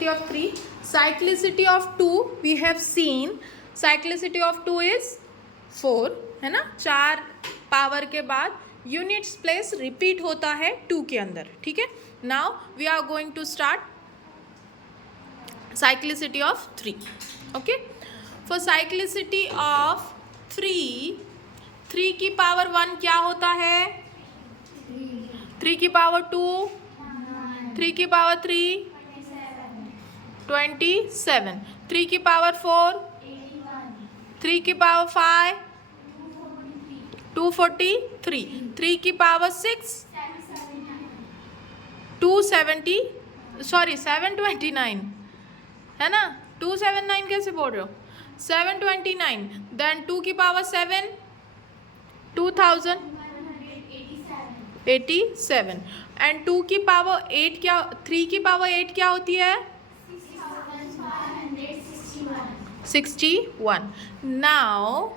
cyclicity of 3. Cyclicity of 2 we have seen. Cyclicity of 2 is 4, है ना. 4 power के बाद यूनिट्स प्लेस रिपीट होता है 2 के अंदर. ठीक है. Now we are going to start cyclicity of 3. Okay. For cyclicity of 3, 3 की पावर 1 क्या होता है? 3 की पावर 2, 3 की पावर 3, 27, 3 की पावर 4, 3 की पावर 5, 243, 3 की पावर 6, 729, है ना. 279 कैसे बोल रहे हो? 729. देन 2 की पावर 7, 2087. एंड 2 की पावर 8 क्या, 3 की पावर 8 क्या होती है? 61. Now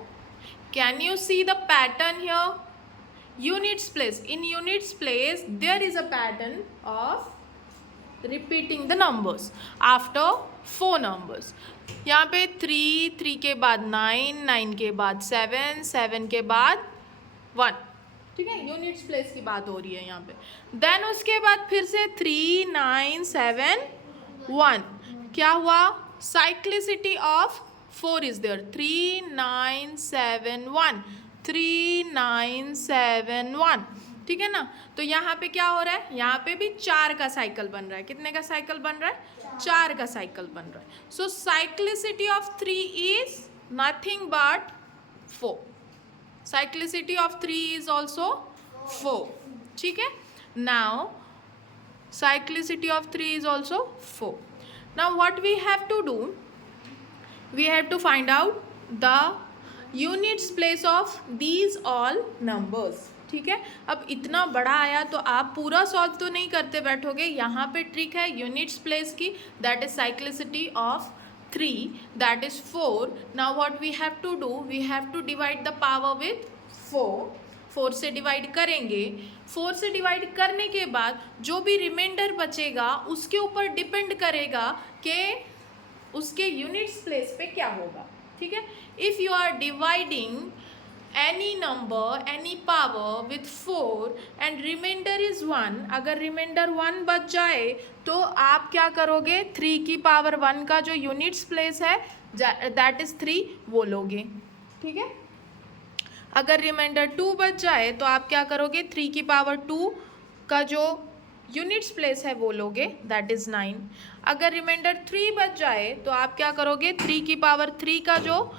can you see the pattern here? Units place. In units place there is a pattern of repeating the numbers after 4 numbers. यहाँ पे 3, 3 के बाद 9, 9 के बाद 7, 7 के बाद 1. ठीक है. यूनिट्स प्लेस की बात हो रही है यहाँ पे. देन उसके बाद फिर से 3, 9, 7, 1. क्या हुआ? Cyclicity of 4 is there. 3, 9, 7, 1, 3, 9, 7, 1. ठीक है ना. तो यहाँ पे क्या हो रहा है? यहाँ पे भी 4 का साइकिल बन रहा है. कितने का साइकिल बन रहा है? 4 का साइकिल बन रहा है. So cyclicity of 3 is nothing but 4. Cyclicity of 3 is also 4. ठीक है. Now cyclicity of 3 is also 4. Now what we have to do? We have to find out the units place of these all numbers. ठीक है. अब इतना बड़ा आया तो आप पूरा सॉल्व तो नहीं करते बैठोगे. यहाँ पे ट्रिक है यूनिट्स प्लेस की. That is cyclicity of 3, that is 4. Now what we have to do? We have to divide the power with 4. 4 से डिवाइड करेंगे. 4 से डिवाइड करने के बाद जो भी रिमाइंडर बचेगा उसके ऊपर डिपेंड करेगा कि उसके यूनिट्स प्लेस पे क्या होगा. ठीक है. If you are dividing any number, any power with 4 and remainder is 1, अगर remainder 1 बच जाए तो आप क्या करोगे? 3 की पावर 1 का जो यूनिट्स प्लेस है दैट इज 3, वो लोगे. ठीक है. अगर रिमाइंडर 2 बच जाए तो आप क्या करोगे? 3 की पावर 2 का जो यूनिट्स प्लेस है वो लोगे, दैट इज 9. अगर रिमाइंडर 3 बच जाए तो आप क्या करोगे? 3 की पावर 3 का जो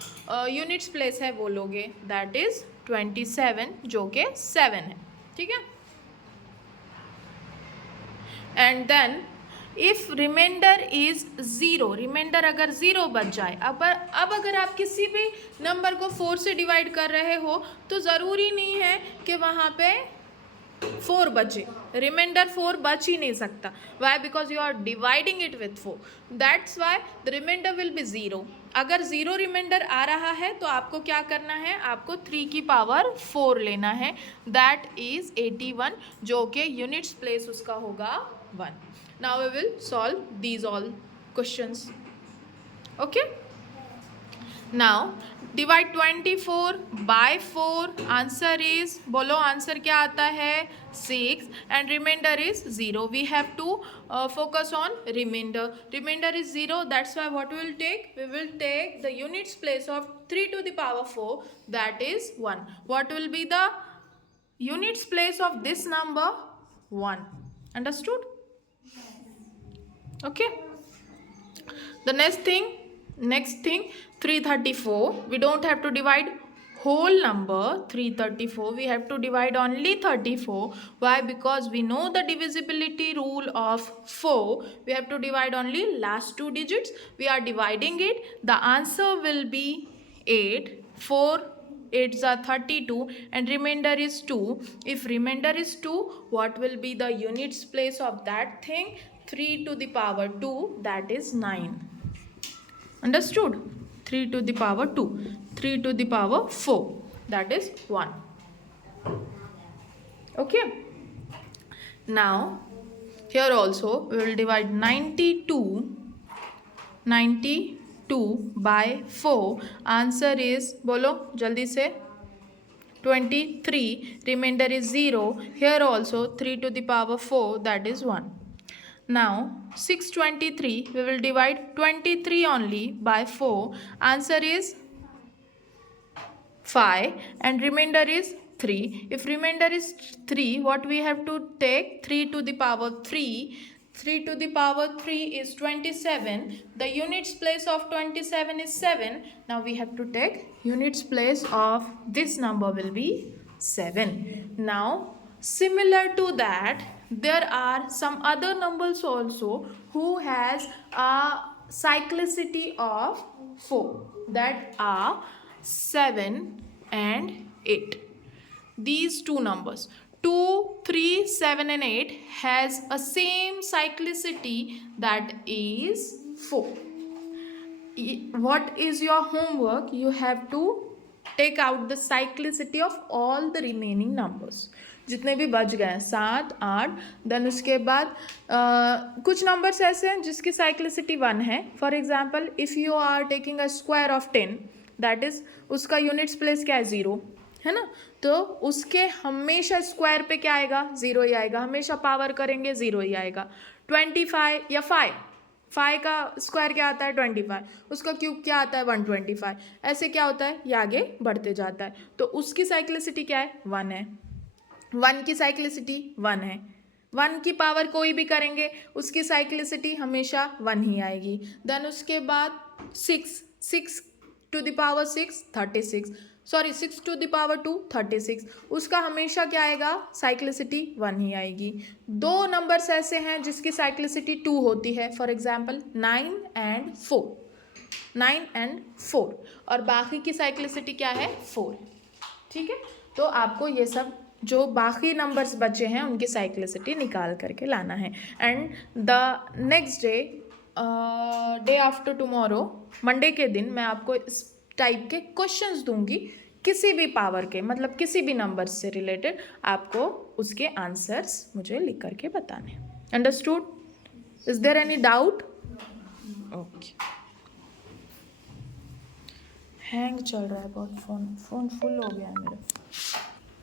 यूनिट्स प्लेस है वो लोगे, दैट इज 27, जो कि 7 है. ठीक है. And then if remainder is 0, remainder अगर 0 बच जाए, अब अगर आप किसी भी नंबर को 4 से डिवाइड कर रहे हो तो ज़रूरी नहीं है कि वहाँ पे 4 बचे. रिमाइंडर 4 बच ही नहीं सकता. Why? Because you are dividing it with 4. That's why the remainder will be 0. अगर 0 रिमाइंडर आ रहा है तो आपको क्या करना है? आपको 3 की पावर 4 लेना है, दैट इज 81, जो कि यूनिट्स प्लेस उसका होगा 1. Now we will solve these all questions. Okay. Now divide 24 by 4. Answer is, बोलो आंसर क्या आता है? 6. And remainder is 0. We have to focus on remainder. Remainder is 0. That's why what we will take? We will take the units place of 3 to the power 4, that is 1. What will be the units place of this number? 1. Understood? Okay. The next thing 334. We don't have to divide whole number 334. We have to divide only 34. Why? Because we know the divisibility rule of 4. We have to divide only last 2 digits. We are dividing it. The answer will be 8. 4 8s are 32 and remainder is 2. If remainder is 2, what will be the units place of that thing? 3 to the power 2, that is 9. Understood? 3 to the power 2. 3 to the power 4, that is 1. Okay. Now here also we will divide 92 92 by 4. Answer is, बोलो जल्दी से, 23. Remainder is 0. Here also 3 to the power 4, that is 1. Now 623, we will divide 23 only by 4. Answer is 5 and remainder is 3. If remainder is 3, what we have to take? 3 to the power 3. 3 to the power 3 is 27. The units place of 27 is 7. Now we have to take units place of this number will be 7. Now similar to that, there are some other numbers also who has a cyclicity of 4, that are 7 and 8. These two numbers 2, 3, 7 and 8 has a same cyclicity, that is 4. What is your homework? You have to take out the cyclicity of all the remaining numbers. जितने भी बच गए 7, 8, then उसके बाद कुछ numbers ऐसे हैं जिसकी साइक्लिसिटी 1 है. For example if you are taking a square of 10, that is उसका यूनिट्स प्लेस क्या है? 0 है ना. तो उसके हमेशा स्क्वायर पे क्या आएगा? 0 ही आएगा. हमेशा पावर करेंगे 0 ही आएगा. 25 या 5 का स्क्वायर क्या आता है? 25. उसका क्यूब क्या आता है? 125. ऐसे क्या होता है? ये आगे बढ़ते जाता है. तो उसकी साइक्लिसिटी क्या है? 1 है. 1 की साइक्लिसिटी 1 है. 1 की पावर कोई भी करेंगे उसकी साइक्लिसिटी हमेशा 1 ही आएगी. देन उसके बाद 6 to the power 6, 36. Sorry 6 to the power 2, 36. उसका हमेशा क्या आएगा? साइक्लिसिटी 1 ही आएगी. 2 नंबर्स ऐसे हैं जिसकी साइक्लिसिटी 2 होती है. For example 9 and 4. 9 and 4 और बाकी की साइक्लिसिटी क्या है? 4. ठीक है. तो आपको ये सब जो बाकी नंबर्स बचे हैं उनकी साइक्लिसिटी निकाल करके लाना है. And the next day after tomorrow, Monday के दिन मैं आपको इस टाइप के क्वेश्चंस दूंगी किसी भी पावर के, मतलब किसी भी नंबर से रिलेटेड. आपको उसके आंसर्स मुझे लिख करके बताने. Understood? Is there any doubt? Okay. Hang चल रहा है बहुत फोन फुल हो गया है मेरा.